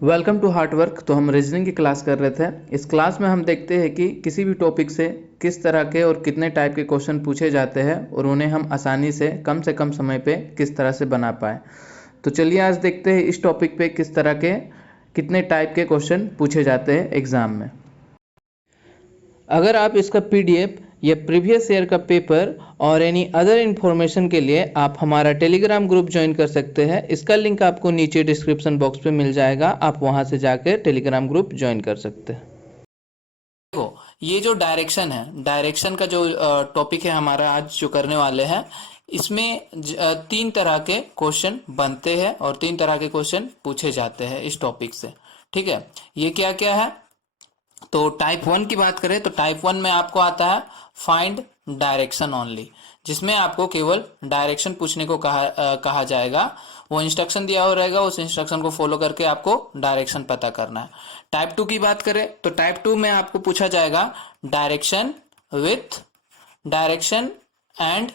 Welcome to hard work. तो हम reasoning की क्लास कर रहे थे। इस क्लास में हम देखते हैं कि किसी भी टॉपिक से किस तरह के और कितने टाइप के क्वेश्चन पूछे जाते हैं और उन्हें हम आसानी से कम समय पे किस तरह से बना पाए। तो चलिए आज देखते हैं इस टॉपिक पे किस तरह के कितने टाइप के क्वेश्चन पूछे जाते हैं एग्ज़ाम में। अगर आप इसका पीडीएफ या प्रीवियस ईयर का पेपर और एनी अदर इन्फॉर्मेशन के लिए आप हमारा टेलीग्राम ग्रुप ज्वाइन कर सकते हैं। इसका लिंक आपको नीचे डिस्क्रिप्शन बॉक्स पे मिल जाएगा, आप वहां से जाकर टेलीग्राम ग्रुप ज्वाइन कर सकते हैं। देखो, ये जो डायरेक्शन है, डायरेक्शन का जो टॉपिक है हमारा आज जो करने वाले हैं, इसमें तीन तरह के क्वेश्चन बनते हैं और तीन तरह के क्वेश्चन पूछे जाते हैं इस टॉपिक से। ठीक है, ये क्या क्या है? तो टाइप 1 की बात करें तो टाइप 1 में आपको आता है फाइंड डायरेक्शन ओनली, जिसमें आपको केवल डायरेक्शन पूछने को कहा जाएगा। वो इंस्ट्रक्शन दिया हुआ रहेगा, उस इंस्ट्रक्शन को फॉलो करके आपको डायरेक्शन पता करना है। टाइप 2 की बात करें तो टाइप 2 में आपको पूछा जाएगा direction with direction and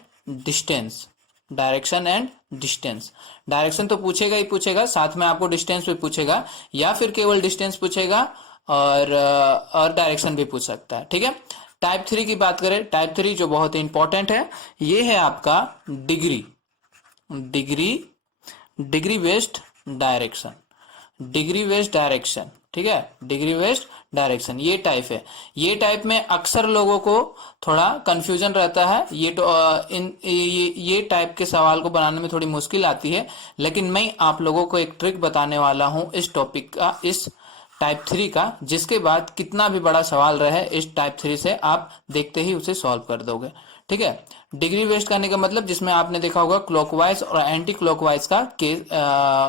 distance. Direction and distance, direction तो पूछेगा ही पूछेगा, साथ में आपको डिस्टेंस भी पूछेगा या फिर केवल डिस्टेंस पूछेगा और डायरेक्शन भी पूछ सकता है। ठीक है, टाइप 3 की बात करें, टाइप 3 जो बहुत ही इंपॉर्टेंट है, ये है आपका degree degree degree based direction. Degree based direction, ठीक है, डिग्री बेस्ड डायरेक्शन ये टाइप है। ये टाइप में अक्सर लोगों को थोड़ा कंफ्यूजन रहता है। ये टाइप के सवाल को बनाने में थोड़ी मुश्किल आती है, लेकिन मैं आप लोगों को एक ट्रिक बताने वाला हूं इस टॉपिक का, इस टाइप 3 का, जिसके बाद कितना भी बड़ा सवाल रहे इस टाइप 3 से आप देखते ही उसे सॉल्व कर दोगे। ठीक है, डिग्री वेस्ट करने का मतलब जिसमें आपने देखा होगा क्लॉकवाइज और एंटी क्लॉकवाइज का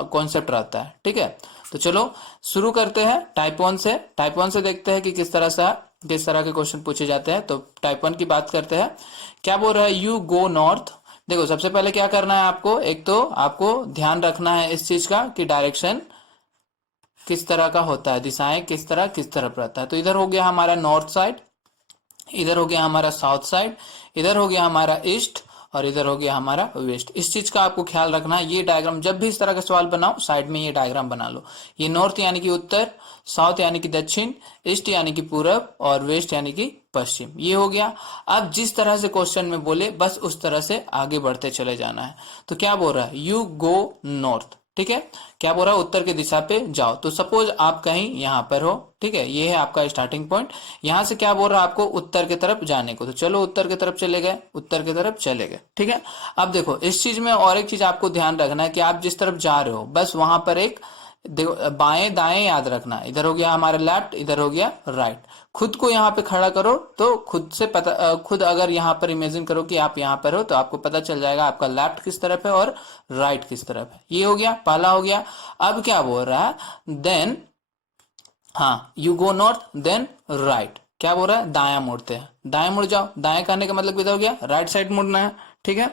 कॉन्सेप्ट रहता है। ठीक है, तो चलो शुरू करते हैं टाइप 1 से। टाइप 1 से देखते हैं कि किस तरह के क्वेश्चन पूछे जाते हैं। तो टाइप 1 की बात करते हैं। क्या बोल रहा है? You go north. देखो, सबसे पहले क्या करना है आपको, एक तो आपको ध्यान रखना है इस चीज का कि डायरेक्शन किस तरह का होता है, दिशाएं किस तरफ रहता है। तो इधर हो गया हमारा नॉर्थ साइड, इधर हो गया हमारा साउथ साइड, इधर हो गया हमारा ईस्ट और इधर हो गया हमारा वेस्ट। इस चीज का आपको ख्याल रखना है। ये डायग्राम जब भी इस तरह का सवाल बनाओ, साइड में ये डायग्राम बना लो। ये नॉर्थ यानी कि उत्तर, साउथ यानी कि दक्षिण, ईस्ट यानी कि पूरब और वेस्ट यानी कि पश्चिम। ये हो गया। अब जिस तरह से क्वेश्चन में बोले बस उस तरह से आगे बढ़ते चले जाना है। तो क्या बोल रहा है? You go north. ठीक है, क्या बोल रहा है? उत्तर की दिशा पे जाओ। तो सपोज आप कहीं यहाँ पर हो, ठीक है, ये है आपका स्टार्टिंग पॉइंट। यहाँ से क्या बोल रहा है आपको? उत्तर की तरफ जाने को। तो चलो उत्तर की तरफ चले गए, उत्तर की तरफ चले गए। ठीक है, अब देखो इस चीज में और एक चीज आपको ध्यान रखना है कि आप जिस तरफ जा रहे हो बस वहां पर एक देखो, बाएं दाएं याद रखना है। इधर हो गया हमारा लेफ्ट, इधर हो गया राइट। खुद को यहाँ पे खड़ा करो तो खुद से पता खुद अगर यहाँ पर इमेजिन करो कि आप यहाँ पर हो तो आपको पता चल जाएगा आपका लेफ्ट किस तरफ है और राइट किस तरफ है। ये हो गया, पहला हो गया। अब क्या बोल रहा है? देन, हाँ, you go north then right. क्या बोल रहा है? दाया मुड़ते हैं, दाएं मुड़ जाओ। दाएं करने का मतलब किधर हो गया? राइट साइड मुड़ना है। ठीक है,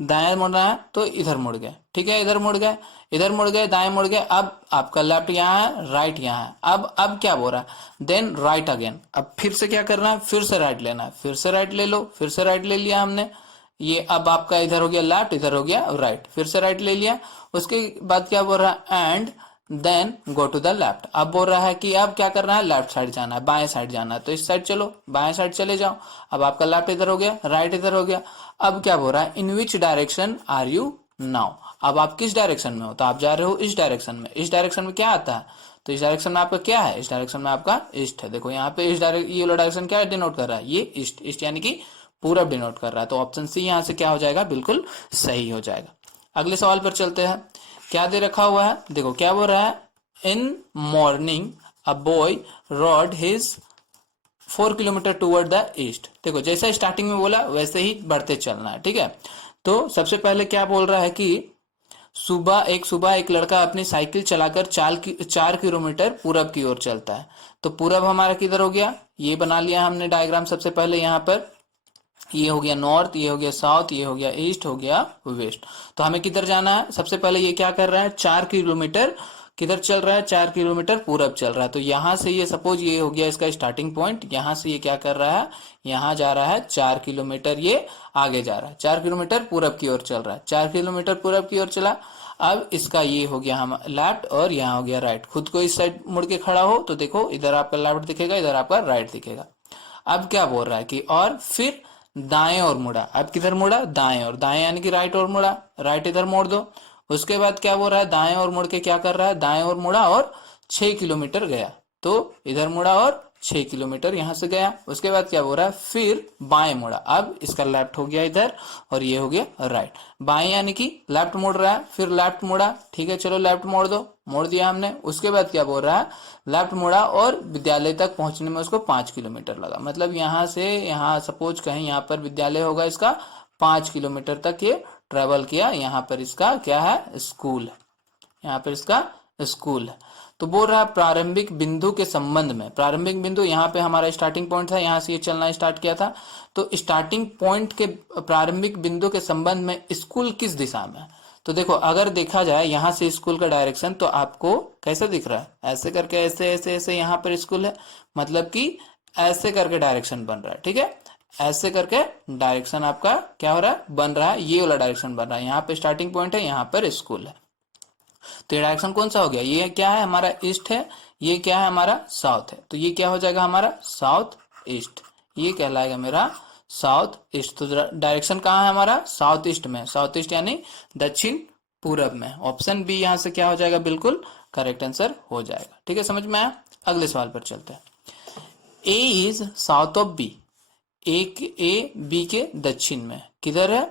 दाएं मुड़ना है तो इधर मुड़ गए। ठीक है, इधर मुड़ गए, इधर मुड़ गए, दाएं मुड़ गए। अब आपका लेफ्ट यहाँ है, राइट यहाँ है। अब क्या बोल रहा है? Then right again. अब फिर से क्या करना है? फिर से राइट लेना है। फिर से राइट ले लो, फिर से राइट ले लिया हमने। ये अब आपका इधर हो गया लेफ्ट, इधर हो गया राइट, फिर से राइट ले लिया। उसके बाद क्या बोल रहा है? And then go to the left. अब बोल रहा है कि अब क्या करना है? लेफ्ट साइड जाना है, बाएं साइड जाना है। तो इस साइड चलो, बाएं साइड चले जाओ। अब आपका लेफ्ट इधर हो गया, राइट इधर हो गया। अब क्या बोल रहा है? In which direction are you now. अब आप किस डायरेक्शन में हो? तो आप जा रहे हो इस डायरेक्शन में। इस डायरेक्शन में क्या आता है? तो इस डायरेक्शन में आपका क्या है? इस डायरेक्शन में आपका ईस्ट है। देखो यहाँ पे इस डायरेक्शन, ये वाला डायरेक्शन क्या डिनोट कर रहा है? ये ईस्ट, ईस्ट यानी कि पूरब डिनोट कर रहा है। तो ऑप्शन सी यहाँ से क्या हो जाएगा? बिल्कुल सही हो जाएगा। अगले सवाल पर चलते हैं। क्या दे रखा हुआ है? देखो क्या बोल रहा है? In morning a boy road his 4 kilometre toward the east. देखो जैसा स्टार्टिंग में बोला वैसे ही बढ़ते चलना है। ठीक है, तो सबसे पहले क्या बोल रहा है कि सुबह एक लड़का अपनी साइकिल चलाकर 4 किलोमीटर पूरब की ओर चलता है। तो पूरब हमारा किधर हो गया? ये बना लिया हमने डायग्राम सबसे पहले। यहाँ पर ये हो गया नॉर्थ, ये हो गया साउथ, ये हो गया ईस्ट, हो गया वेस्ट। तो हमें किधर जाना है? सबसे पहले ये क्या कर रहा है? 4 किलोमीटर किधर चल रहा है? 4 किलोमीटर पूरब चल रहा है। तो यहां से ये सपोज ये हो गया इसका स्टार्टिंग पॉइंट। यहां से ये क्या कर रहा है? यहाँ जा रहा है 4 किलोमीटर, ये आगे जा रहा है। 4 किलोमीटर पूरब की ओर चल रहा है, 4 किलोमीटर पूरब की ओर चला। अब इसका ये हो गया हम लेफ्ट और यहाँ हो गया राइट। खुद को इस साइड मुड़ के खड़ा हो तो देखो इधर आपका लेफ्ट दिखेगा, इधर आपका राइट दिखेगा। अब क्या बोल रहा है कि और फिर दाएं और मुड़ा। अब किधर मुड़ा? दाएं और, दाएं यानी कि राइट और मुड़ा, राइट इधर मोड़ दो। उसके बाद क्या बोल रहा है? दाएं और मुड़ के क्या कर रहा है? दाएं और मुड़ा और 6 किलोमीटर गया। तो इधर मुड़ा और 6 किलोमीटर यहां से गया। उसके बाद क्या बोल रहा है? फिर बाएं मुड़ा। अब इसका लेफ्ट हो गया इधर और ये हो गया राइट। बाएं यानी कि लेफ्ट मुड़ रहा है, फिर लेफ्ट मुड़ा, ठीक है चलो लेफ्ट मोड़ दो, मोड़ दिया हमने। उसके बाद क्या बोल रहा है? लेफ्ट मुड़ा और विद्यालय तक पहुंचने में उसको 5 किलोमीटर लगा। मतलब यहाँ से यहाँ सपोज कहीं यहाँ पर विद्यालय होगा इसका, 5 किलोमीटर तक ये ट्रेवल किया। यहाँ पर इसका क्या है? स्कूल है, यहाँ पर इसका स्कूल है। तो बोल रहा है प्रारंभिक बिंदु के संबंध में, प्रारंभिक बिंदु यहाँ पे हमारा स्टार्टिंग पॉइंट था, यहाँ से ये चलना स्टार्ट किया था। तो स्टार्टिंग पॉइंट के प्रारंभिक बिंदु के संबंध में स्कूल किस दिशा में है? तो देखो अगर देखा जाए यहाँ से स्कूल का डायरेक्शन तो आपको कैसे दिख रहा है? ऐसे करके, ऐसे ऐसे ऐसे यहाँ पर स्कूल है, मतलब कि ऐसे करके डायरेक्शन बन रहा है, ठीक है। ऐसे करके डायरेक्शन आपका क्या हो रहा है? बन रहा है, ये वाला डायरेक्शन बन रहा है। यहाँ पे स्टार्टिंग पॉइंट है, यहाँ पर स्कूल है। तो ये डायरेक्शन कौन सा हो गया? ये क्या है? हमारा ईस्ट है। ये क्या है? हमारा साउथ है। तो ये क्या हो जाएगा? हमारा साउथ ईस्ट। ये कहलाएगा मेरा साउथ ईस्ट। तो डायरेक्शन कहाँ है हमारा? साउथ ईस्ट में। साउथ ईस्ट यानी दक्षिण पूरब में। ऑप्शन बी यहाँ से क्या हो जाएगा? बिल्कुल करेक्ट आंसर हो जाएगा। ठीक है, समझ में आया? अगले सवाल पर चलते हैं। A is south of B. A B के दक्षिण में किधर है?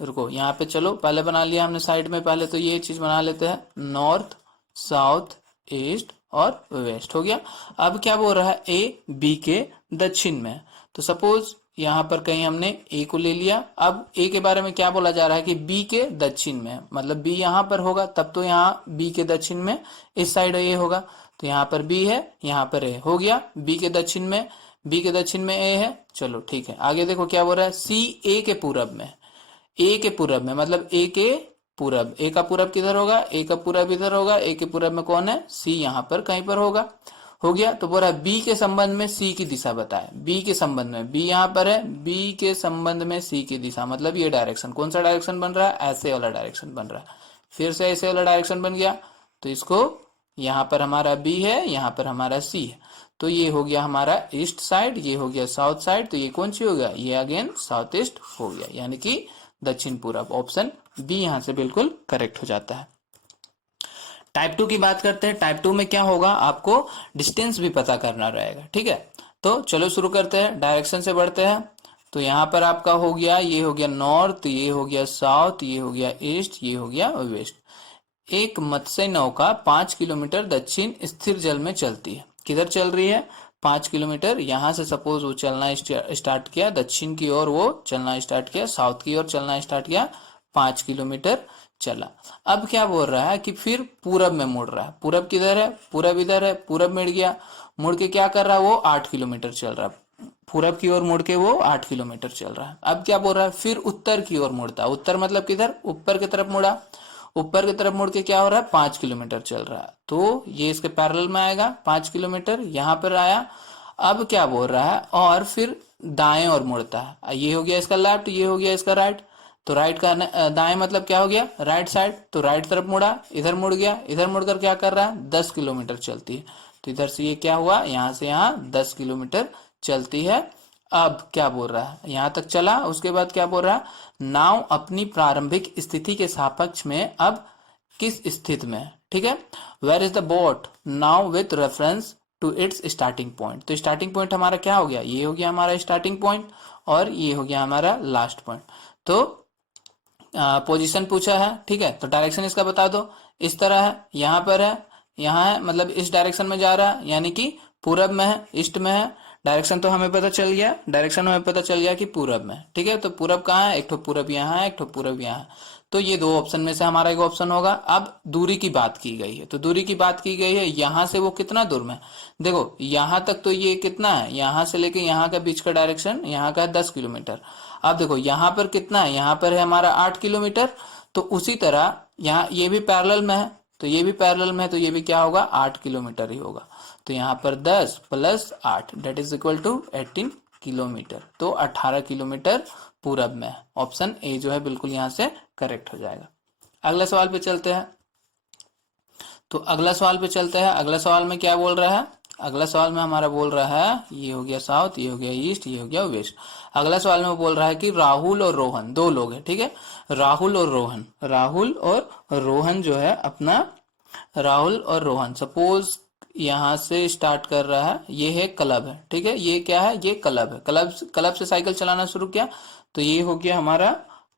रुको यहाँ पे चलो, पहले बना लिया हमने साइड में। पहले तो ये चीज बना लेते हैं, नॉर्थ साउथ ईस्ट और वेस्ट हो गया। अब क्या बोल रहा है? ए बी के दक्षिण में। तो सपोज यहाँ पर कहीं हमने ए को ले लिया। अब ए के बारे में क्या बोला जा रहा है कि बी के दक्षिण में, मतलब बी यहाँ पर होगा तब तो यहाँ बी के दक्षिण में इस साइड ए होगा। तो यहाँ पर बी है, यहाँ पर ए हो गया। बी के दक्षिण में, बी के दक्षिण में ए है। चलो ठीक है, आगे देखो क्या बोल रहा है? सी ए के पूरब में। ए के पूरब में मतलब ए के पूरब। ए का पूरब किधर होगा? ए का पूरब इधर होगा। ए के पूरब में कौन है? सी यहाँ पर कहीं पर होगा। हो गया। तो बोल रहा है बी के संबंध में सी की दिशा बताए। बी के संबंध में, बी यहाँ पर है, बी के संबंध में सी की दिशा, मतलब ये डायरेक्शन कौन सा डायरेक्शन बन रहा है? ऐसे वाला डायरेक्शन बन रहा है। फिर से ऐसे वाला डायरेक्शन बन गया। तो इसको यहाँ पर हमारा बी है, यहाँ पर हमारा सी है। तो ये हो गया हमारा ईस्ट साइड, ये हो गया साउथ साइड। तो ये कौन सी हो गया? ये अगेन साउथ ईस्ट हो गया, यानी कि दक्षिण पूरब। ऑप्शन बी यहां से बिल्कुल करेक्ट हो जाता है। टाइप 2 की बात करते हैं। टाइप 2 में क्या होगा? आपको डिस्टेंस भी पता करना रहेगा, ठीक है। तो चलो शुरू करते हैं, डायरेक्शन से बढ़ते हैं। तो यहाँ पर आपका हो गया, ये हो गया नॉर्थ, ये हो गया साउथ, ये हो गया ईस्ट, ये हो गया वेस्ट। एक मत्स्य नौका 5 किलोमीटर दक्षिण स्थिर जल में चलती है। किधर चल रही है? 5 किलोमीटर। यहां से सपोज वो चलना स्टार्ट किया, दक्षिण की ओर वो चलना स्टार्ट किया, साउथ की ओर चलना स्टार्ट किया, 5 किलोमीटर चला। अब क्या बोल रहा है कि फिर पूरब में मुड़ रहा है। पूरब किधर है? पूरब इधर है। पूरब मुड़ गया, मुड़ के क्या कर रहा है? वो 8 किलोमीटर चल रहा है। पूरब की ओर मुड़ के वो 8 किलोमीटर चल रहा है। अब क्या बोल रहा है? फिर उत्तर की ओर मुड़ता है। उत्तर मतलब किधर? ऊपर की तरफ मुड़ा। ऊपर की तरफ मुड़ के क्या हो रहा है? 5 किलोमीटर चल रहा है। तो ये इसके पैरेलल में आएगा, 5 किलोमीटर यहाँ पर आया। अब क्या बोल रहा है? और फिर दाएं और मुड़ता है। ये हो गया इसका लेफ्ट, ये हो गया इसका राइट। तो राइट का दाएं मतलब क्या हो गया? Right side. तो राइट तरफ मुड़ा, इधर मुड़ गया, इधर मुड़कर क्या कर रहा है? 10 किलोमीटर चलती है। तो इधर से ये क्या हुआ? यहाँ से यहाँ 10 किलोमीटर चलती है। अब क्या बोल रहा है? यहां तक चला, उसके बाद क्या बोल रहा है? नाव अपनी प्रारंभिक स्थिति के सापेक्ष में अब किस स्थिति में है? ठीक है। Where is the boat now with reference to its starting point. तो स्टार्टिंग पॉइंट हमारा क्या हो गया? ये हो गया हमारा स्टार्टिंग पॉइंट और ये हो गया हमारा लास्ट पॉइंट। तो पोजीशन पूछा है, ठीक है। तो डायरेक्शन इसका बता दो। इस तरह है, यहाँ पर है, यहाँ है, मतलब इस डायरेक्शन में जा रहा है, यानी कि पूरब में है, ईस्ट में है। डायरेक्शन तो हमें पता चल गया, डायरेक्शन हमें पता चल गया कि पूरब में, ठीक है। तो पूरब कहाँ है? एक ठो पूरब यहाँ है, एक ठो पूरब यहाँ है। तो ये दो ऑप्शन में से हमारा एक ऑप्शन होगा। अब दूरी की बात की गई है, तो दूरी की बात की गई है यहाँ से वो कितना दूर में? देखो यहाँ तक तो ये कितना है? यहाँ से लेके यहाँ का बीच का डायरेक्शन यहाँ का है 10 किलोमीटर। अब देखो यहाँ पर कितना है? यहाँ पर है हमारा 8 किलोमीटर। तो उसी तरह यहाँ ये भी पैरेलल में है, तो ये भी पैरेलल में है, तो ये भी क्या होगा? 8 किलोमीटर ही होगा। तो यहाँ पर 10 + 8 that is equal to 18 kilometre. तो 18 किलोमीटर पूरब में है। ऑप्शन ए जो है बिल्कुल यहाँ से करेक्ट हो जाएगा। अगला सवाल पे चलते हैं। तो अगला सवाल पे चलते हैं। अगला सवाल में क्या बोल रहा है? अगला सवाल में हमारा बोल रहा है, ये हो गया साउथ, ये हो गया ईस्ट, ये हो गया वेस्ट। अगला सवाल में बोल रहा है कि राहुल और रोहन, दो लोग हैं, ठीक है। राहुल और रोहन, राहुल और रोहन जो है अपना, राहुल और रोहन सपोज यहाँ से स्टार्ट कर रहा है, ये है क्लब है, ठीक है। ये क्या है? ये क्लब है। क्लब से साइकिल चलाना शुरू किया, तो ये हो गया हमारा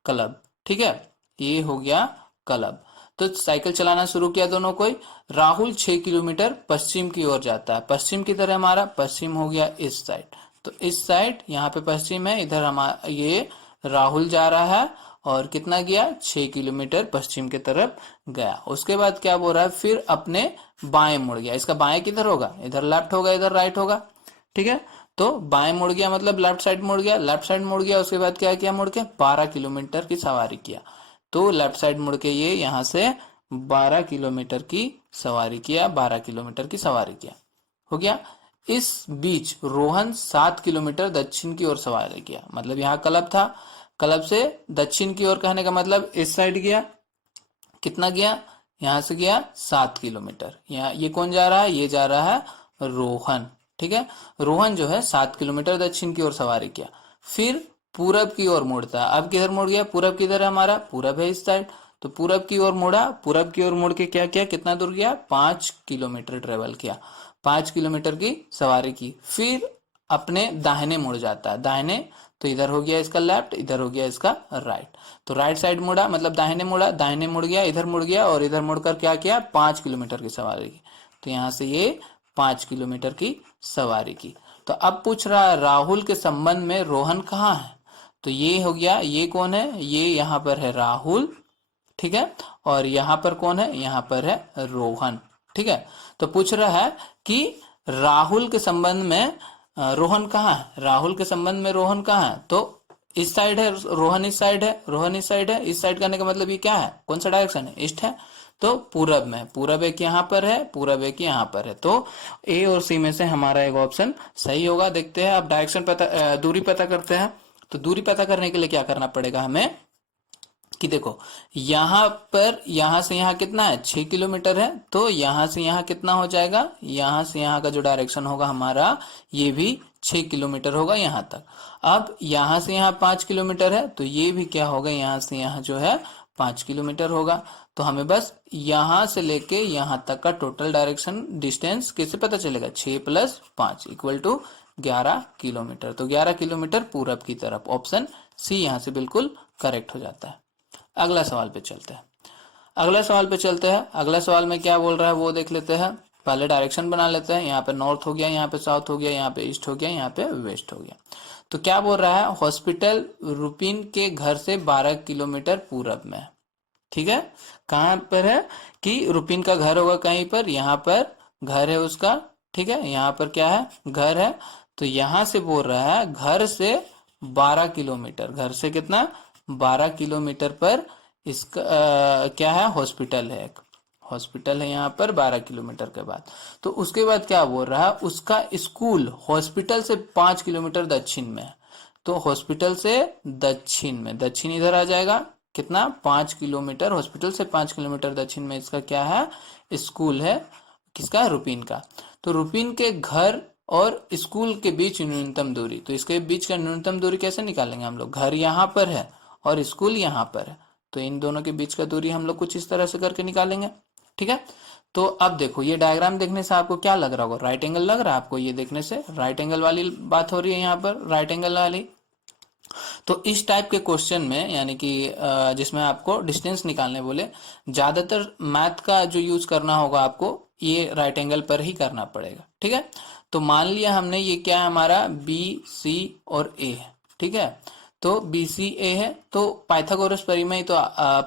क्लब, ठीक है। ये हो गया क्लब। तो साइकिल चलाना शुरू किया दोनों कोई। राहुल 6 किलोमीटर पश्चिम की ओर जाता है। पश्चिम की तरह हमारा पश्चिम हो गया इस साइड, तो इस साइड यहाँ पे पश्चिम है, इधर हमारा ये राहुल जा रहा है और कितना गया? 6 किलोमीटर पश्चिम की तरफ गया। उसके बाद क्या बोल रहा है? फिर अपने बाएं मुड़ गया। इसका बाएं किधर होगा? इधर लेफ्ट होगा, इधर राइट होगा, ठीक है। तो बाएं मुड़ गया मतलब लेफ्ट साइड मुड़ गया, लेफ्ट साइड मुड़ गया। उसके बाद क्या किया? मुड़ के 12 किलोमीटर की सवारी किया। तो लेफ्ट साइड मुड़ के ये यहाँ से 12 किलोमीटर की सवारी किया, 12 किलोमीटर की सवारी किया, हो गया। इस बीच रोहन 7 किलोमीटर दक्षिण की ओर सवारी किया। मतलब यहाँ क्लब था, क्लब से दक्षिण की ओर कहने का मतलब इस साइड गया। कितना गया? यहाँ से गया 7 किलोमीटर। यहाँ ये कौन जा रहा है? ये जा रहा है रोहन, ठीक है। रोहन जो है 7 किलोमीटर दक्षिण की ओर सवारी किया, फिर पूरब की ओर मुड़ता है। अब किधर मुड़ गया? पूरब किधर है हमारा? पूरब है इस साइड। तो पूरब की ओर मुड़ा, पूरब की ओर मुड़ के क्या किया? कितना दूर गया? 5 किलोमीटर ट्रेवल किया, 5 किलोमीटर की सवारी की। फिर अपने दाहिने मुड़ जाता है, दाहिने, तो इधर हो गया इसका लेफ्ट, इधर हो गया इसका राइट। तो राइट साइड मुड़ा मतलब दाहिने मुड़ा, दाहिने मुड़ गया, इधर मुड़ गया और इधर मुड़कर क्या किया? 5 किलोमीटर की सवारी की। तो यहाँ से ये 5 किलोमीटर की सवारी की। तो अब पूछ रहा है राहुल के संबंध में रोहन कहाँ है? तो ये हो गया, ये कौन है? ये यहाँ पर है राहुल, ठीक है। और यहाँ पर कौन है? यहाँ पर है रोहन, ठीक है। तो पूछ रहा है कि राहुल के संबंध में रोहन कहाँ है? राहुल के संबंध में रोहन कहाँ है? तो इस साइड है रोहन, इस साइड है रोहन, इस साइड है। इस साइड करने का मतलब ये क्या है? कौन सा डायरेक्शन है? ईस्ट है। तो पूरब में, पूरब एक यहाँ पर है, पूरब एक यहाँ पर है। तो ए और सी में से हमारा एक ऑप्शन सही होगा। देखते हैं अब डायरेक्शन पता, दूरी पता करते हैं। तो दूरी पता करने के लिए क्या करना पड़ेगा हमें कि देखो यहाँ पर, यहाँ से यहाँ कितना है? 6 किलोमीटर है। तो यहाँ से यहाँ कितना हो जाएगा? यहाँ से यहाँ का जो डायरेक्शन होगा हमारा, ये भी 6 किलोमीटर होगा यहाँ तक। अब यहाँ से यहाँ 5 किलोमीटर है, तो ये भी क्या होगा? यहाँ से यहाँ जो है 5 किलोमीटर होगा। तो हमें बस यहाँ से लेके यहाँ तक का टोटल डायरेक्शन डिस्टेंस कैसे पता चलेगा? 6 + 5 = 11 किलोमीटर। तो 11 किलोमीटर पूरब की तरफ। ऑप्शन सी यहाँ से बिल्कुल करेक्ट हो जाता है। अगला सवाल पे चलते हैं। अगला सवाल पे चलते हैं। अगला सवाल में क्या बोल रहा है वो देख लेते हैं। पहले डायरेक्शन बना लेते हैं। यहाँ पे नॉर्थ हो गया, यहाँ पे साउथ हो गया, यहाँ पे ईस्ट हो गया, यहाँ पे वेस्ट हो गया। तो क्या बोल रहा है? हॉस्पिटल रुपिन के घर से 12 किलोमीटर पूरब में, ठीक है। कहाँ पर है? कि रुपिन का घर होगा कहीं पर, यहाँ पर घर है उसका, ठीक है। यहाँ पर क्या है? घर है। तो यहाँ से बोल रहा है घर से 12 किलोमीटर, घर से कितना? 12 किलोमीटर पर इसका क्या है? हॉस्पिटल है, एक हॉस्पिटल है यहाँ पर 12 किलोमीटर के बाद। तो उसके बाद क्या बोल रहा है? उसका स्कूल हॉस्पिटल से 5 किलोमीटर दक्षिण में है। तो हॉस्पिटल से दक्षिण में, दक्षिण इधर आ जाएगा, कितना? 5 किलोमीटर। हॉस्पिटल से 5 किलोमीटर दक्षिण में इसका क्या है? स्कूल है। किसका? रुपिन का। तो रुपिन के घर और स्कूल के बीच न्यूनतम दूरी, तो इसके बीच का न्यूनतम दूरी कैसे निकालेंगे हम लोग? घर यहाँ पर है और स्कूल यहाँ पर है, तो इन दोनों के बीच का दूरी हम लोग कुछ इस तरह से करके निकालेंगे, ठीक है। तो अब देखो ये डायग्राम देखने से आपको क्या लग रहा होगा? राइट एंगल लग रहा है आपको? ये देखने से राइट एंगल वाली बात हो रही है यहाँ पर, राइट एंगल वाली। तो इस टाइप के क्वेश्चन में, यानी कि जिसमें आपको डिस्टेंस निकालने बोले, ज्यादातर मैथ का जो यूज करना होगा आपको, ये राइट एंगल पर ही करना पड़ेगा, ठीक है। तो मान लिया हमने, ये क्या है हमारा? बी, सी और ए है, ठीक है। तो बी, सी, ए है। तो पाइथागोरस परिमेय तो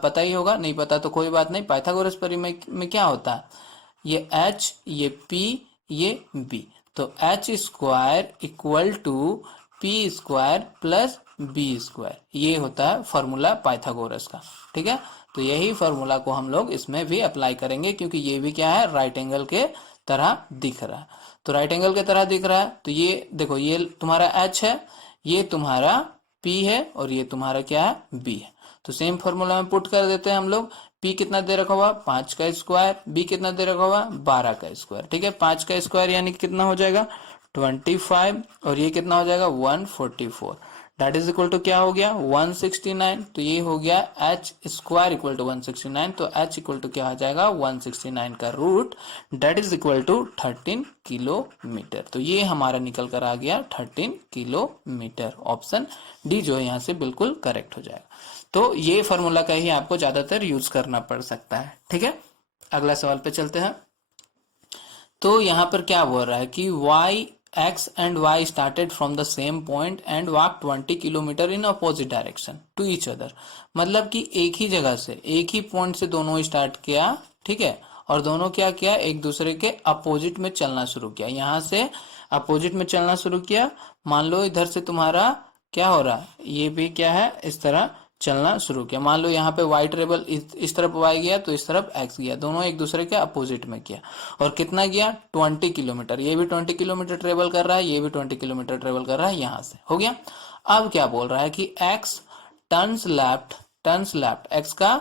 पता ही होगा, नहीं पता तो कोई बात नहीं। पाइथागोरस परिमेय में क्या होता है? ये एच, ये पी, ये बी। तो H square equal to P square plus B square, ये होता है फॉर्मूला पाइथागोरस का, ठीक है। तो यही फॉर्मूला को हम लोग इसमें भी अप्लाई करेंगे, क्योंकि ये भी क्या है? राइट एंगल के तरह दिख रहा है। तो राइट एंगल के तरह दिख रहा है, तो ये देखो, ये तुम्हारा एच है, ये तुम्हारा पी है और ये तुम्हारा क्या है? बी है। तो सेम फॉर्मूला में पुट कर देते हैं हम लोग। p कितना दे रखा हुआ 5 का स्क्वायर, b कितना दे रखा हुआ 12 का स्क्वायर, ठीक है। 5 का स्क्वायर यानी कि कितना हो जाएगा 25 और ये कितना हो जाएगा 144, दैट इज इक्वल टू क्या हो गया 169। तो ये हो गया h स्क्वायर इक्वल टू 169, तो h इक्वल टू क्या आ जाएगा 169 का root, that is equal to 13 kilometre. तो ये हमारा निकल कर आ गया 13 किलोमीटर। ऑप्शन डी जो है यहाँ से बिल्कुल करेक्ट हो जाएगा। तो ये फॉर्मूला का ही आपको ज्यादातर यूज करना पड़ सकता है, ठीक है। अगला सवाल पे चलते हैं। तो यहाँ पर क्या बोल रहा है कि x and y started from the same point and walked 20 kilometre in opposite direction to each other। मतलब कि एक ही जगह से, एक ही पॉइंट से दोनों स्टार्ट किया, ठीक है, और दोनों क्या किया एक दूसरे के अपोजिट में चलना शुरू किया। यहाँ से अपोजिट में चलना शुरू किया, मान लो इधर से तुम्हारा क्या हो रहा है, ये भी क्या है इस तरह चलना शुरू किया। मान लो यहाँ पे y ट्रेवल इस तरफ y गया तो इस तरफ x गया, दोनों एक दूसरे के अपोजिट में किया। और कितना गया 20 किलोमीटर, ये भी 20 किलोमीटर ट्रेवल कर रहा है, ये भी 20 किलोमीटर ट्रेवल कर रहा है, यहाँ से हो गया। अब क्या बोल रहा है कि x टर्न्स लेफ्ट, x का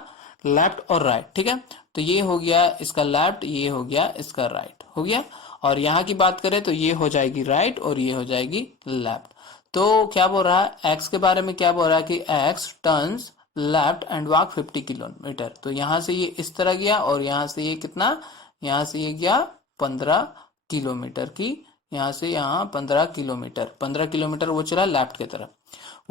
लेफ्ट और राइट, ठीक है। तो ये हो गया इसका लेफ्ट, ये हो गया इसका राइट, हो गया। और यहाँ की बात करें तो ये हो जाएगी राइट और ये हो जाएगी लेफ्ट। तो क्या बोल रहा है x के बारे में, क्या बोल रहा है कि x turns left and walk 50 kilometre. तो यहाँ से ये इस तरह गया और यहाँ से ये कितना, यहाँ से ये गया 15 किलोमीटर की, यहाँ से यहाँ 15 किलोमीटर, 15 किलोमीटर वो चला लेफ्ट की तरफ।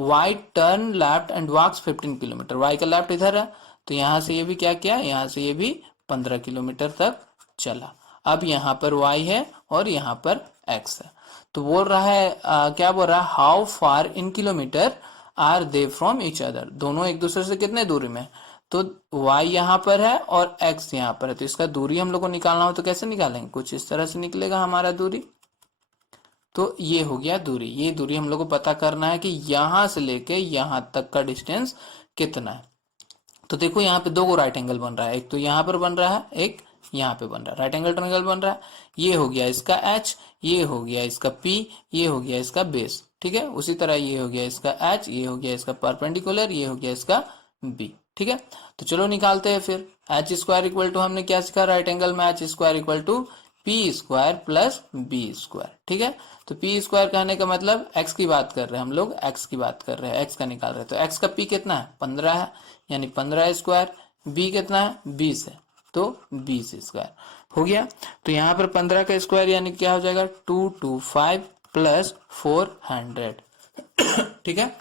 y turn left and walks 15 kilometre, y का लेफ्ट इधर है, तो यहाँ से ये भी क्या किया, यहाँ से ये भी 15 किलोमीटर तक चला। अब यहाँ पर y है और यहाँ पर x है। तो बोल रहा है क्या बोल रहा है how far in kilometre are they from each other, दोनों एक दूसरे से कितने दूरी में। तो y यहाँ पर है और x यहाँ पर है, तो इसका दूरी हम लोग को निकालना हो तो कैसे निकालेंगे, कुछ इस तरह से निकलेगा हमारा दूरी। तो ये हो गया दूरी, ये दूरी हम लोग को पता करना है कि यहाँ से लेके यहाँ तक का डिस्टेंस कितना है। तो देखो यहाँ पे दो गो राइट एंगल बन रहा है, एक तो यहाँ पर बन रहा है, एक यहाँ पे बन रहा है, राइट एंगल ट्रायंगल बन रहा है। ये हो गया इसका h, ये हो गया इसका p, ये हो गया इसका बेस, ठीक है। उसी तरह ये हो गया इसका h, ये हो गया इसका परपेंडिकुलर, ये हो गया इसका b, ठीक है। तो चलो निकालते हैं फिर। h स्क्वायर इक्वल टू हमने क्या सीखा राइट एंगल में, h square equal to P square plus B square, ठीक है। तो पी स्क्वायर कहने का मतलब x की बात कर रहे हैं हम लोग, x की बात कर रहे हैं, x का निकाल रहे हैं। तो x का p कितना है 15 है, यानी 15 स्क्वायर, b कितना है 20 है, तो 20 स्क्वायर हो गया। तो यहाँ पर 15 का स्क्वायर यानी क्या हो जाएगा 225 प्लस 400, ठीक है।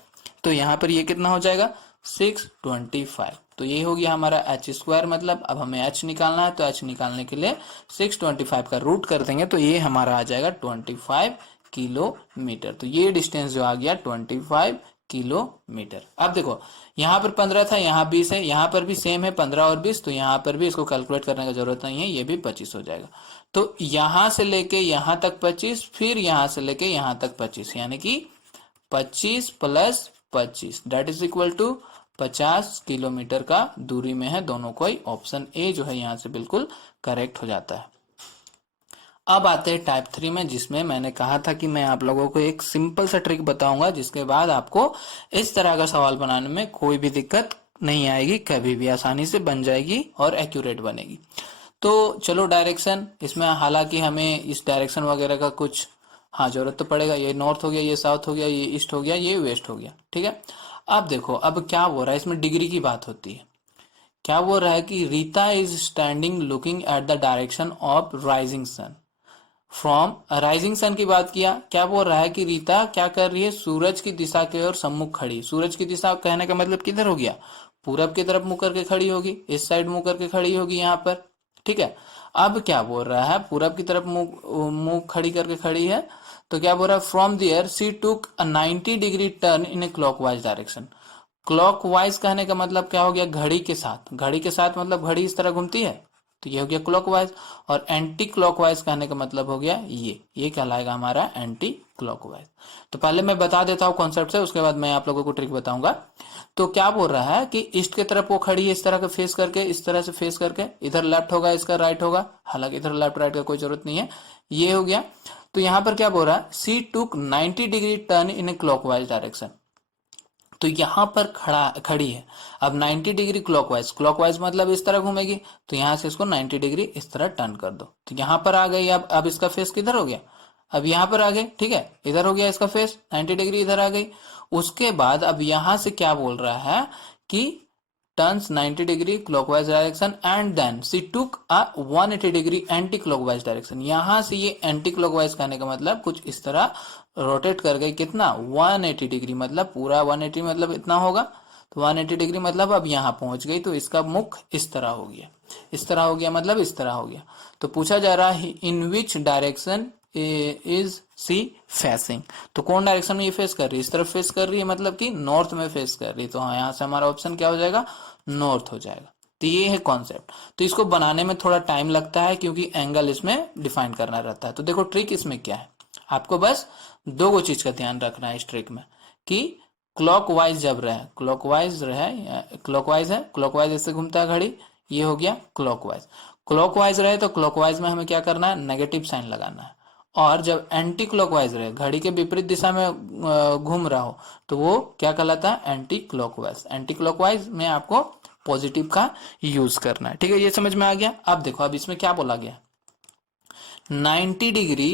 तो यहाँ पर ये कितना हो जाएगा 625। तो ये हो गया हमारा h स्क्वायर, मतलब अब हमें h निकालना है, तो h निकालने के लिए 625 का रूट कर देंगे, तो ये हमारा आ जाएगा 25 किलोमीटर। तो ये डिस्टेंस जो आ गया 25 किलोमीटर। अब देखो यहाँ पर 15 था, यहाँ 20 है, यहाँ पर भी सेम है 15 और 20, तो यहाँ पर भी इसको कैलकुलेट करने का जरूरत नहीं है, ये भी 25 हो जाएगा। तो यहाँ से लेके यहाँ तक 25, फिर यहाँ से लेके यहाँ तक 25, यानी कि 25 plus 25 that is equal to 50 kilometre का दूरी में है दोनों कोई। ऑप्शन ए जो है यहाँ से बिल्कुल करेक्ट हो जाता है। अब आते हैं टाइप 3 में, जिसमें मैंने कहा था कि मैं आप लोगों को एक सिंपल सा ट्रिक बताऊंगा, जिसके बाद आपको इस तरह का सवाल बनाने में कोई भी दिक्कत नहीं आएगी, कभी भी आसानी से बन जाएगी और एक्यूरेट बनेगी। तो चलो डायरेक्शन, इसमें हालांकि हमें इस डायरेक्शन वगैरह का कुछ जरूरत तो पड़ेगा। ये नॉर्थ हो गया, ये साउथ हो गया, ये ईस्ट हो गया, ये वेस्ट हो गया, ठीक है। अब देखो अब क्या बोल रहा है, इसमें डिग्री की बात होती है। क्या बोल रहा है कि Rita is standing looking at the direction of rising sun from, rising sun की बात किया। क्या बोल रहा है कि रीता क्या कर रही है, सूरज की दिशा के ओर सम्मुख खड़ी। सूरज की दिशा कहने का मतलब किधर हो गया, पूरब की तरफ मुंह करके खड़ी होगी, इस साइड मुंह करके खड़ी होगी यहाँ पर, ठीक है। अब क्या बोल रहा है, पूरब की तरफ मुंह खड़ी करके खड़ी है, तो क्या बोल रहा है from there she took a 90 degree turn in a clockwise direction. Clockwise कहने का मतलब क्या हो गया, घड़ी के साथ, घड़ी के साथ मतलब घड़ी इस तरह घूमती है, तो ये हो गया क्लॉकवाइज। और एंटी क्लॉकवाइज कहने का मतलब हो गया ये कहलाएगा हमारा एंटी क्लॉकवाइज। तो पहले मैं बता देता हूँ कॉन्सेप्ट से, उसके बाद मैं आप लोगों को ट्रिक बताऊंगा। तो क्या बोल रहा है कि ईस्ट की तरफ वो खड़ी है इस तरह का फेस करके, इस तरह से फेस करके, इधर लेफ्ट होगा इसका राइट होगा, हालांकि इधर लेफ्ट राइट का कोई जरूरत नहीं है, ये हो गया। तो यहाँ पर क्या बोल रहा है सी टुक 90 degree turn in a clockwise direction. तो यहाँ पर खड़ी है। अब 90 डिग्री क्लॉकवाइज, क्लॉकवाइज मतलब इस तरह घूमेगी, तो यहाँ से इसको 90 डिग्री इस तरह टर्न कर दो, तो यहाँ पर आ गई। अब इसका फेस किधर हो गया, अब यहाँ पर आ गए, ठीक है, इधर हो गया इसका फेस 90 डिग्री, इधर आ गई। उसके बाद अब यहाँ से क्या बोल रहा है कि turns 90 degree clockwise direction and then she took a 180 degree anti clockwise direction। यहाँ से ये एंटी क्लॉकवाइज कहने का मतलब कुछ इस तरह रोटेट कर गई, कितना 180 डिग्री, मतलब पूरा 180 मतलब इतना होगा, तो 180 डिग्री मतलब अब यहाँ पहुंच गई, तो इसका मुख इस तरह हो गया, इस तरह हो गया, मतलब इस तरह हो गया। तो पूछा जा रहा है in which direction is C facing, तो कौन डायरेक्शन में ये फेस कर रही है, इस तरफ फेस कर रही है, मतलब कि नॉर्थ में फेस कर रही है, तो हाँ यहाँ से हमारा ऑप्शन क्या हो जाएगा, नॉर्थ हो जाएगा। तो ये है कॉन्सेप्ट। तो इसको बनाने में थोड़ा टाइम लगता है क्योंकि एंगल इसमें डिफाइन करना रहता है। तो देखो ट्रिक इसमें क्या है, आपको बस दो गो चीज का ध्यान रखना है इस ट्रिक में, कि क्लॉकवाइज जब रहे, क्लॉकवाइज रहे, क्लॉकवाइज है, क्लॉकवाइज ऐसे घूमता है घड़ी, ये हो गया क्लॉकवाइज। क्लॉकवाइज रहे तो क्लॉकवाइज में हमें क्या करना है, नेगेटिव साइन लगाना है। और जब एंटी क्लॉकवाइज रहे, घड़ी के विपरीत दिशा में घूम रहा हो, तो वो क्या कहलाता है, एंटी क्लॉकवाइज। एंटी क्लॉकवाइज में आपको पॉजिटिव का यूज करना है, ठीक है, ये समझ में आ गया। अब देखो, अब इसमें क्या बोला गया, 90 degree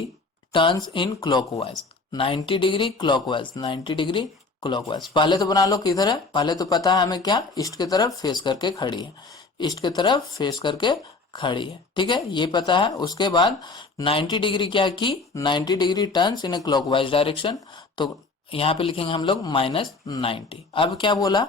turns in clockwise, 90 degree clockwise, 90 degree clockwise. पहले तो बना लो किधर है, पहले तो पता है हमें क्या, ईस्ट की तरफ फेस करके खड़ी है, ईस्ट की तरफ फेस करके खड़ी है, ठीक है, ये पता है। उसके बाद 90 डिग्री क्या की, 90 degree turns in clockwise direction, तो यहाँ पे लिखेंगे हम लोग -90। अब क्या बोला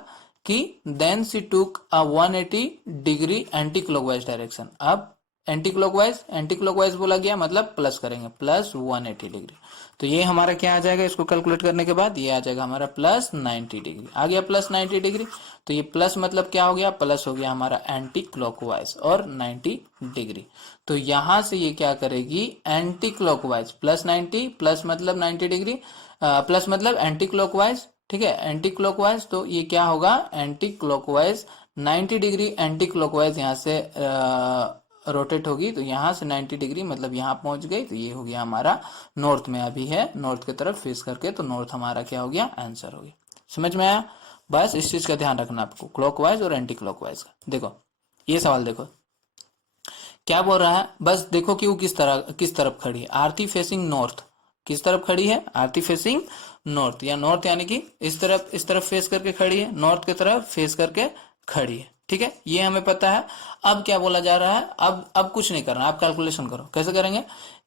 कि देन सी टूक अ 180 डिग्री एंटी क्लॉकवाइज डायरेक्शन। अब एंटी क्लॉकवाइज बोला गया मतलब प्लस करेंगे, +180 डिग्री। तो ये हमारा क्या आ जाएगा, इसको कैलकुलेट करने के बाद ये आ जाएगा हमारा +90 डिग्री, आ गया +90 डिग्री। तो ये प्लस मतलब क्या हो गया, प्लस हो गया हमारा एंटी क्लॉकवाइज और 90 डिग्री। तो यहां से ये क्या करेगी, एंटी क्लॉकवाइज +90, प्लस मतलब 90 डिग्री, प्लस मतलब एंटी क्लॉकवाइज, ठीक है, एंटी क्लॉकवाइज, तो ये क्या होगा, anti clockwise 90 degree anti clockwise यहाँ से रोटेट होगी, तो यहाँ से 90 डिग्री मतलब यहाँ पहुंच गई, तो ये हो गया हमारा नॉर्थ में अभी है, नॉर्थ की तरफ फेस करके, तो नॉर्थ हमारा क्या हो गया, आंसर हो गया। समझ में आया, बस इस चीज का ध्यान रखना आपको, क्लॉकवाइज और एंटी क्लॉकवाइज का। देखो ये सवाल देखो क्या बोल रहा है, बस देखो कि वो किस तरफ खड़ी है, आरती फेसिंग नॉर्थ, किस तरफ खड़ी है, आरती फेसिंग नॉर्थ, या नॉर्थ यानी कि इस तरफ फेस करके खड़ी है, नॉर्थ की तरफ फेस करके खड़ी है, ठीक है, ये हमें पता है। अब क्या बोला जा रहा है, अब कुछ नहीं करना, आप कैलकुलेशन करो, कैसे करेंगे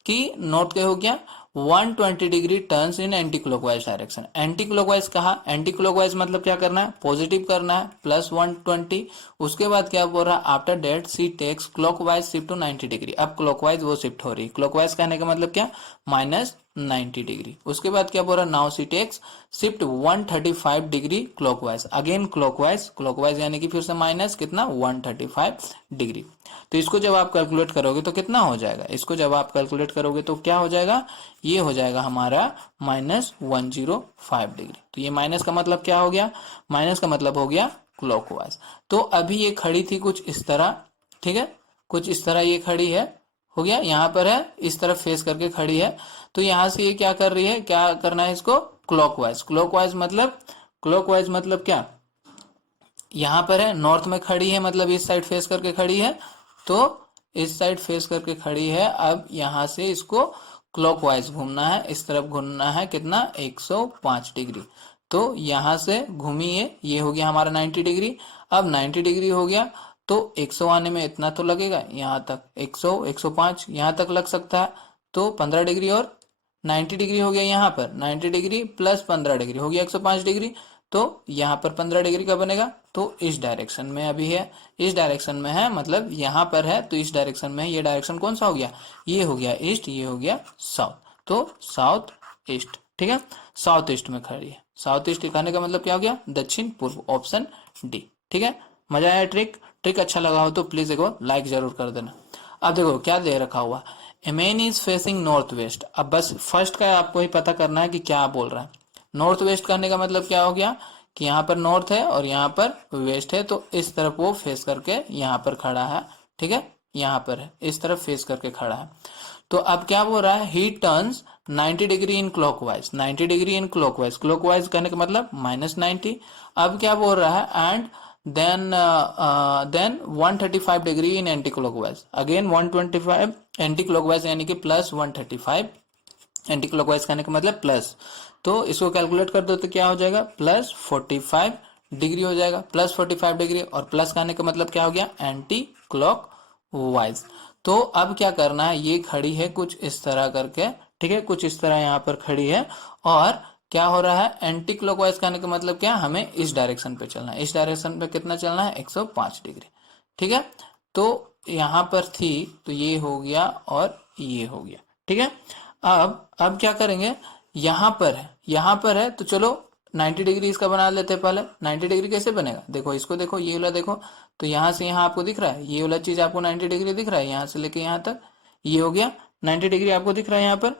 कि नॉर्थ के हो गया 120 degree turns in anti clockwise direction. Anti clockwise कहा, एंटी क्लॉकवाइज मतलब क्या करना है, पॉजिटिव करना है, +120। उसके बाद क्या बोल रहा है, after that she takes clockwise shift to 90 degree. अब क्लॉकवाइज वो शिफ्ट हो रही, क्लॉकवाइज कहने का मतलब क्या, -90 डिग्री। उसके बाद क्या बोल रहा है, now she takes shift 135 degree clockwise, again clockwise, clockwise यानी कि फिर से माइनस कितना 135 डिग्री। तो इसको जब आप कैलकुलेट करोगे तो कितना हो जाएगा, इसको जब आप कैलकुलेट करोगे तो क्या हो जाएगा, ये हो जाएगा हमारा -105 डिग्री। तो ये माइनस का मतलब क्या हो गया, माइनस का मतलब हो गया क्लॉकवाइज। तो अभी ये खड़ी थी कुछ इस तरह, ठीक है, कुछ इस तरह ये खड़ी है, हो गया, यहाँ पर है, इस तरफ फेस करके खड़ी है, तो यहाँ से ये क्या कर रही है, क्या करना है इसको, क्लॉकवाइज। क्लॉकवाइज मतलब क्या, यहाँ पर है, नॉर्थ में खड़ी है, मतलब इस साइड फेस करके खड़ी है, तो इस साइड फेस करके खड़ी है। अब यहाँ से इसको क्लॉकवाइज घूमना है, इस तरफ घूमना है, कितना 105 डिग्री। तो यहाँ से घूमिए, ये हो गया हमारा 90 डिग्री। अब 90 डिग्री हो गया तो 100 आने में इतना तो लगेगा, यहाँ तक 100 105 यहाँ तक लग सकता है, तो 15 डिग्री और 90 डिग्री हो गया, यहाँ पर 90 डिग्री प्लस 15 डिग्री हो गया 105 डिग्री। तो यहाँ पर 15 डिग्री का बनेगा, तो इस डायरेक्शन में अभी है, इस डायरेक्शन में है, मतलब यहाँ पर है तो इस डायरेक्शन में है। ये डायरेक्शन कौन सा हो गया, ये हो गया ईस्ट, ये हो गया साउथ, तो साउथ ईस्ट, ठीक है, साउथ ईस्ट में खड़ी है। साउथ ईस्ट कहने का मतलब क्या हो गया, दक्षिण पूर्व, ऑप्शन डी, ठीक है। मजा आया, ट्रिक अच्छा लगा हो तो प्लीज एक लाइक जरूर कर देना। अब देखो क्या दे रखा हुआ, a man is facing north west. अब बस फर्स्ट का आपको ही पता करना है कि क्या बोल रहा है। नॉर्थ वेस्ट करने का मतलब क्या हो गया कि यहाँ पर नॉर्थ है और यहाँ पर वेस्ट है, तो इस तरफ वो फेस करके यहाँ पर खड़ा है, ठीक है, यहाँ पर है, इस तरफ फेस करके खड़ा है। तो अब क्या बोल रहा है, he turns 90 degree in clockwise, 90 degree in clockwise, clockwise कहने का मतलब -90। अब क्या बोल रहा है, and then 135 degree in anticlockwise, again 125 anticlockwise यानी कि +135, एंटी क्लॉकवाइज कहने का मतलब प्लस। तो इसको कैलकुलेट कर दो तो क्या हो जाएगा, +45 डिग्री हो जाएगा, +45 डिग्री, और प्लस कहने का मतलब क्या हो गया, एंटी क्लॉक वाइज। तो अब क्या करना है, ये खड़ी है कुछ इस तरह करके, ठीक है, कुछ इस तरह यहाँ पर खड़ी है, और क्या हो रहा है, एंटी क्लॉकवाइज कहने का मतलब क्या, हमें इस डायरेक्शन पे चलना है, इस डायरेक्शन पे कितना चलना है, 105 डिग्री, ठीक है। तो यहाँ पर थी, तो ये हो गया और ये हो गया, ठीक है। अब क्या करेंगे, यहाँ पर है तो चलो 90 डिग्री इसका बना लेते हैं पहले। 90 डिग्री कैसे बनेगा, देखो इसको, देखो ये वाला देखो, तो यहाँ से यहाँ आपको दिख रहा है, ये वाला चीज आपको 90 डिग्री दिख रहा है, यहाँ से लेके यहाँ तक ये हो गया 90 डिग्री आपको दिख रहा है यहाँ पर,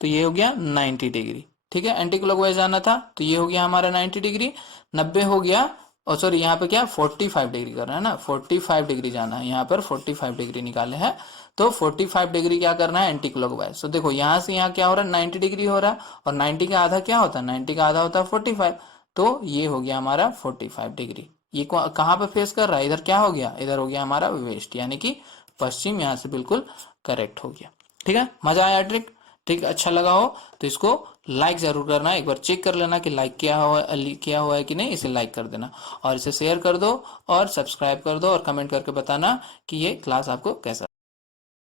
तो ये हो गया 90 डिग्री, ठीक है। एंटी क्लॉकवाइज आना था तो ये हो गया हमारा 90 डिग्री, 90 हो गया, और सॉरी यहाँ पे क्या 45 डिग्री करना है ना, 45 डिग्री जाना है, यहाँ पर 45 डिग्री निकाले हैं, तो 45 डिग्री क्या करना है, एंटी क्लॉकवाइज। तो देखो यहाँ से यहाँ क्या हो रहा है, 90 डिग्री हो रहा है, और 90 का आधा क्या होता है, 90 का आधा होता है 45, तो ये हो गया हमारा 45 डिग्री। ये कहाँ पे फेस कर रहा है, इधर क्या हो गया, इधर हो गया हमारा वेस्ट यानी कि पश्चिम, यहाँ से बिल्कुल करेक्ट हो गया, ठीक है। मजा आया ट्रिक, ठीक, अच्छा लगा हो तो इसको लाइक जरूर करना, एक बार चेक कर लेना कि लाइक किया हुआ है कि नहीं, इसे लाइक कर देना, और इसे शेयर कर दो और सब्सक्राइब कर दो, और कमेंट करके बताना कि ये क्लास आपको कैसा